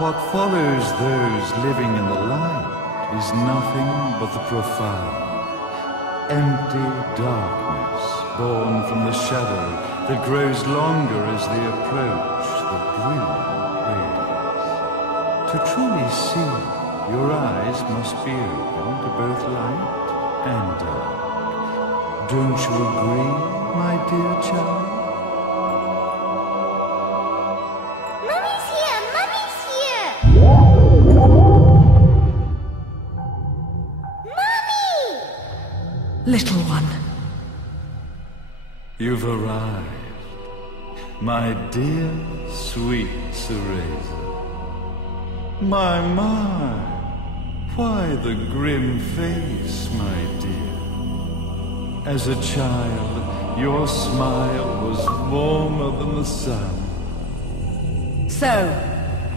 What follows those living in the light is nothing but the profound, empty darkness born from the shadow that grows longer as they approach the brilliant rays. To truly see, your eyes must be open to both light and dark. Don't you agree, my dear child? Little one. You've arrived, my dear, sweet Cereza. My, why the grim face, my dear? As a child, your smile was warmer than the sun. So,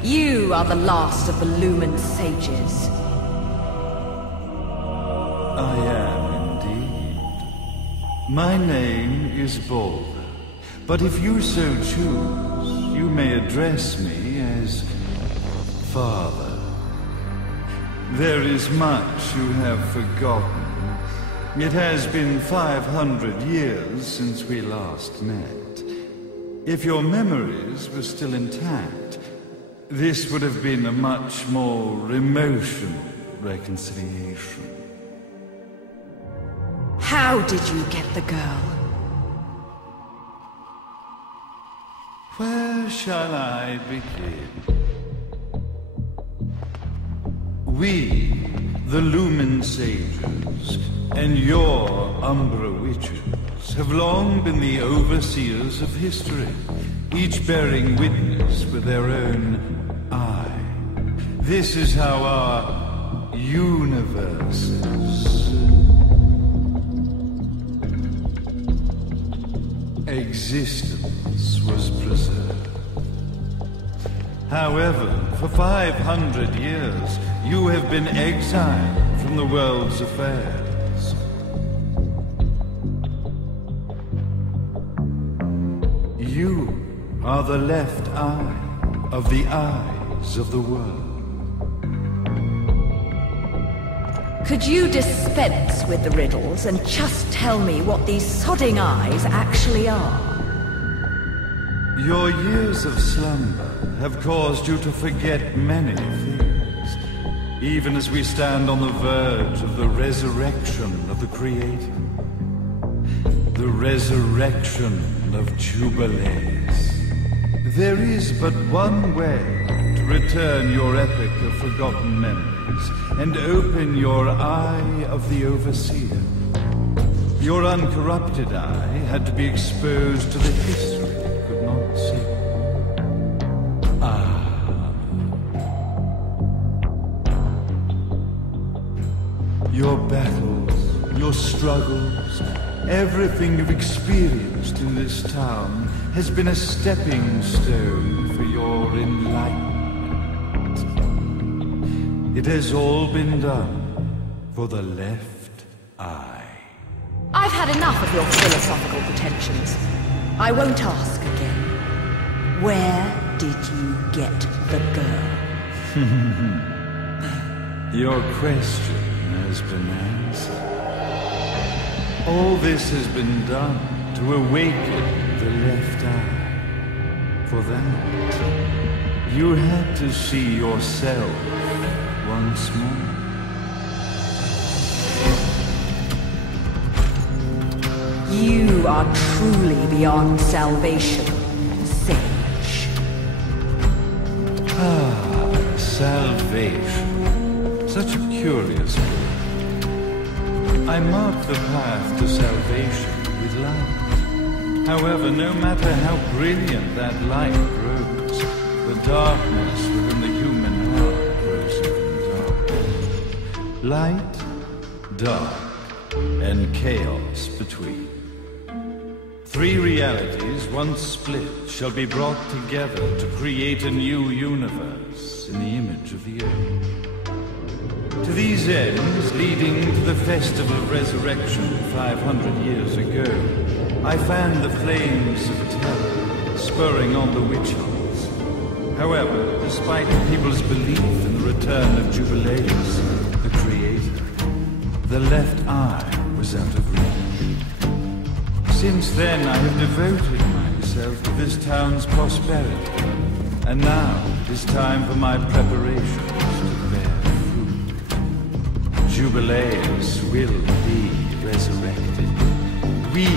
you are the last of the Lumen sages. I am. My name is Balder, but if you so choose, you may address me as Father. There is much you have forgotten. It has been 500 years since we last met. If your memories were still intact, this would have been a much more emotional reconciliation. How did you get the girl? Where shall I begin? We, the Lumen Sages, and your Umbra Witches, have long been the overseers of history, each bearing witness with their own eye. This is how our universes existence was preserved. However, for 500 years, you have been exiled from the world's affairs. You are the left eye of the eyes of the world. Could you dispense with the riddles and just tell me what these sodding eyes actually are? Your years of slumber have caused you to forget many things, even as we stand on the verge of the resurrection of the Creator. The resurrection of Jubilees. There is but one way to return your epic of forgotten memories and open your eye of the Overseer. Your uncorrupted eye had to be exposed to the history it could not see. Your battles, your struggles, everything you've experienced in this town has been a stepping stone for your enlightenment. It has all been done for the left eye. I've had enough of your philosophical pretensions. I won't ask again. Where did you get the girl? Your question has been answered. All this has been done to awaken the left eye. For that, you had to see yourself once more. You are truly beyond salvation, sage. Salvation. Such a curious word. I mark the path to salvation with light. However, no matter how brilliant that light grows, the darkness within the human heart grows even darker. Light, dark, and chaos between. Three realities, once split, shall be brought together to create a new universe in the image of the Earth. To these ends, leading to the Festival of Resurrection 500 years ago, I fanned the flames of terror, spurring on the witch hunts. However, despite people's belief in the return of Jubileus, the Creator, the left eye was out of reach. Since then, I have devoted myself to this town's prosperity, and now it is time for my preparations to bear fruit. Jubileus will be resurrected. We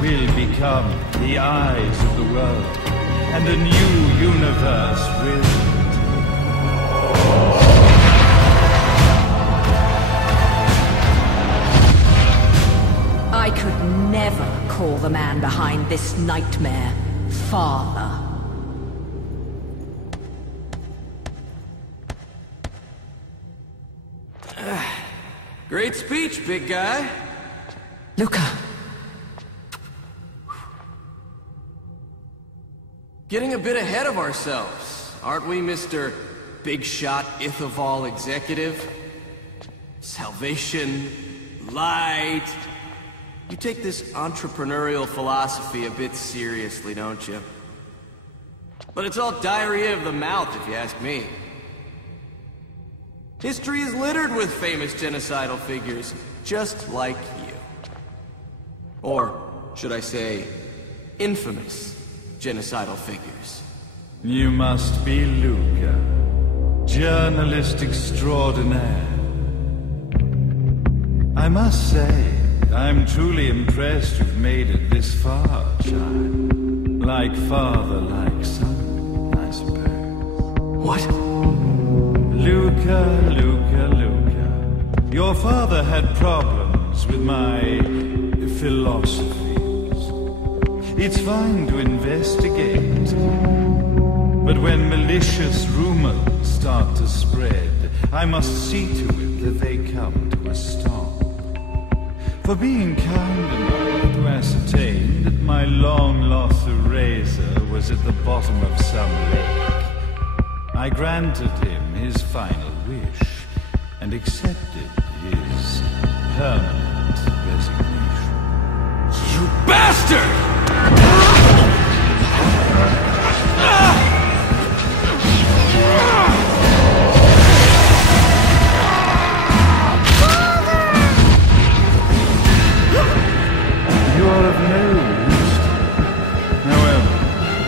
will become the eyes of the world, and a new universe will. I could never call the man behind this nightmare father. Great speech, big guy. Luca. Getting a bit ahead of ourselves, aren't we, Mr. Big Shot Ithaval Executive? Salvation, light. You take this entrepreneurial philosophy a bit seriously, don't you? But it's all diarrhea of the mouth, if you ask me. History is littered with famous genocidal figures, just like you. Or, should I say, infamous genocidal figures. You must be Luca, journalist extraordinaire. I must say, I'm truly impressed you've made it this far, child. Like father, like son, I suppose. What? Luca. Your father had problems with my philosophies. It's fine to investigate. But when malicious rumors start to spread, I must see to it that they come to a stop. For being kind enough to ascertain that my long-lost eraser was at the bottom of some lake, I granted him his final wish and accepted his permanent resignation. You bastard! You are of no use. However,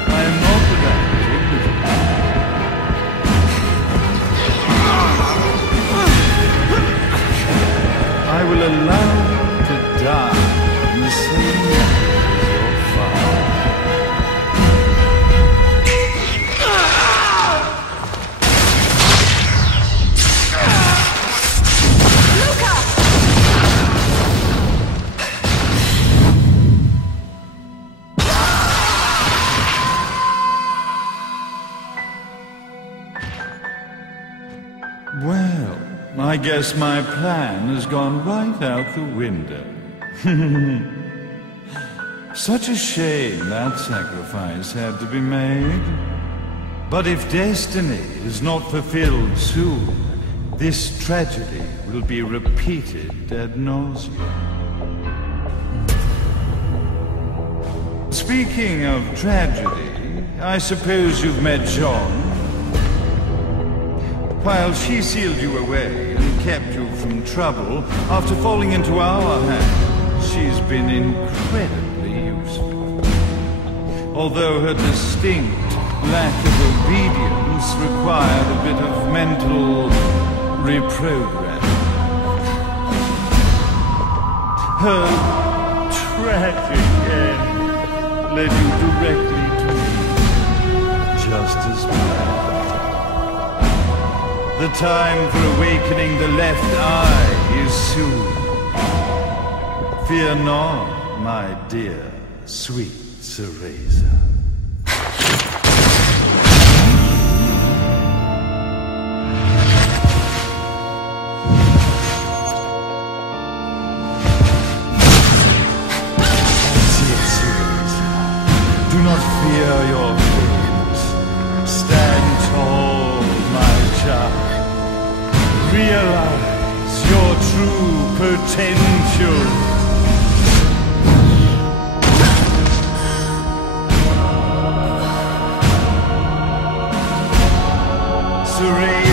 I am not without dignity. I will allow you to die in the same way as your father. Well, I guess my plan has gone right out the window. Such a shame that sacrifice had to be made. But if destiny is not fulfilled soon, this tragedy will be repeated ad nauseam. Speaking of tragedy, I suppose you've met Jean. While she sealed you away and kept you from trouble, after falling into our hands, she's been incredibly useful. Although her distinct lack of obedience required a bit of mental reprogramming. Her tragic end led you directly to me, just as planned. The time for awakening the left eye is soon. Fear not, my dear, sweet Cereza. fear your fate. Stand tall, my child. Realize your true potential. Serene.